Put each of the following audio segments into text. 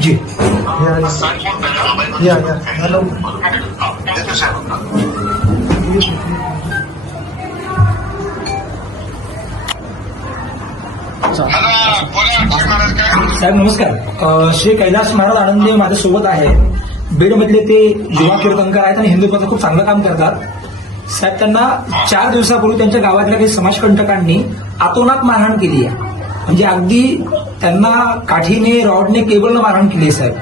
जी या हॅलो साहेब नमस्कार. श्री कैलास महाराज आनंदे माझ्यासोबत आहे. बीडमधले ते युवा कीर्तनकार आहेत आणि हिंदुत्वाचं खूप चांगलं काम करतात. साहेब त्यांना 4 दिवसापूर्वी त्यांच्या गावातल्या काही समाजकंटकांनी अतोनात मारहाण केली आहे. म्हणजे अगदी त्यांना काठीने रॉडने केबलनं मारहाण केली आहे साहेब.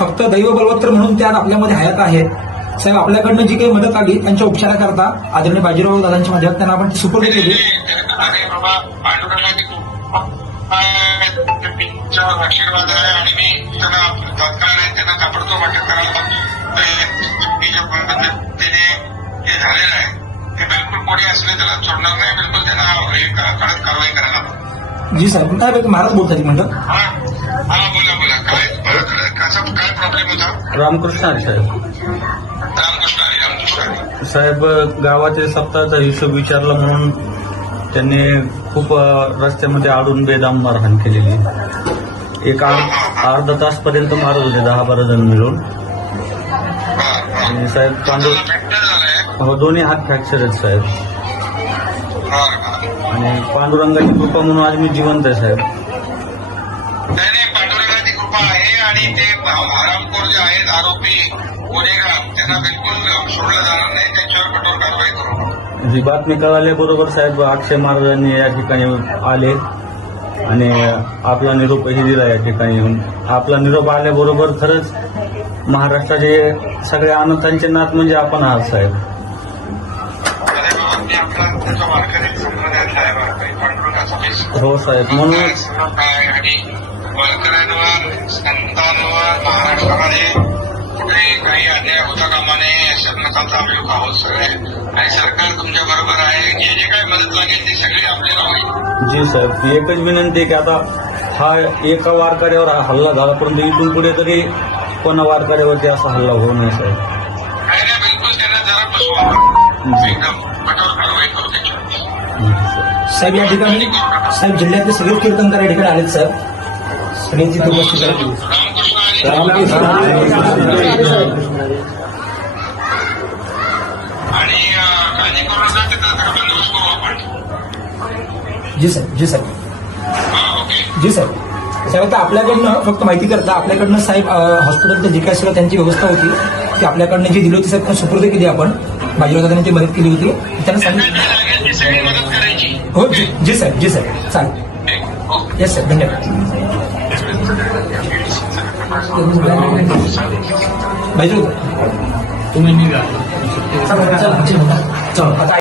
फक्त दैव बलवत्तर म्हणून त्यात आपल्यामध्ये हयात आहेत. साहेब आपल्याकडनं जी काही मदत आली त्यांच्या उपचाराकरता आदरणीय बाजीराव दादांच्या माध्यमात त्यांना आपण सुपूर्द केली. आशीर्वाद आहे आणि मी त्यांना तात्काळ त्यांना ताबडतोब अटक करायला पद्धतीने हे झालेलं आहे ते बिलकुल कोणी असले त्याला सोडणार नाही. बिलकुल त्यांना कडक कारवाई करायला हवी. जी साहेब काय महाराज बोलतात म्हणतात. हा बोला काय प्रॉब्लेम होता. रामकृष्ण हरी साहेब. रामकृष्ण हरी. साहेब गावाचे सप्ताहाचा हिशोब विचारला म्हणून त्यांनी खूप रस्त्यामध्ये आडून बेदम मारहाण केलेली. एक अर्धा तासपर्यंत मारत होते 10-12 जण मिळून. आणि साहेब हो दोन्ही हात फ्रॅक्चर आहेत साहेब. आणि पांडुरंगाची कृपा म्हणून आज मी जिवंत आहे साहेब. पांडुरंगाची कृपा आहे आणि ते हरामखोर जे आहेत आरोपी गुन्हेगार त्यांना बिलकुल सोडलं जाणार नाही. त्यांच्यावर कठोर कारवाई करू. ही बातमी कळाल्याबरोबर साहेब अक्षय महाराजांनी या ठिकाणी आले आणि आपला निरोपही दिला या ठिकाणी येऊन. आपला निरोप आल्याबरोबर खरंच महाराष्ट्राचे सगळ्या अनाथांचे नाथ म्हणजे आपण आहात साहेब. हो साहेब म्हणून आणि वळकऱ्यांवर संतांवर महाराष्ट्रामध्ये कुठेही काही अन्याय होता कामा नये नका आम्ही लोक आहोत सगळे. आणि सरकार तुमच्या बरोबर आहे. जे काही मदत लागेल ती सगळी आपल्याला होईल. जी साहेब एकच विनंती आहे की आता हा एका वारकऱ्यावर हल्ला झाला परंतु इथून पुढे तरी कोणा वारकऱ्यावरती असा हल्ला होऊ नये साहेब. नाही बिलकुल त्यांना जरा बसवा. एकदम कठोर कारवाई करू त्याच्यावर. साहेब या ठिकाणी साहेब जिल्ह्यातले सगळे कीर्तनकार या ठिकाणी आलेत साहेब. सगळ्यांची उपस्थिती आहे. रामकृष्ण आणि काळजी करू नका. त्याचा बंदोबस्त करू आपण. जी साहेब जी साहेब ओके. जी साहेब. साहेब आता आपल्याकडनं फक्त माहिती करता आपल्याकडनं साहेब हॉस्पिटलचं जे काय सगळं त्यांची व्यवस्था होती ती आपल्याकडनं जी दिली होती साहेब सुपूर्द केली आपण. बाजीराव दादांनी ती मदत केली होती. त्यांना सांगितलं लागेल ती सगळी मदत करायची. हो जी साहेब जी साहेब चालेल. येस साहेब धन्यवाद. बाजीराव तुम्ही चला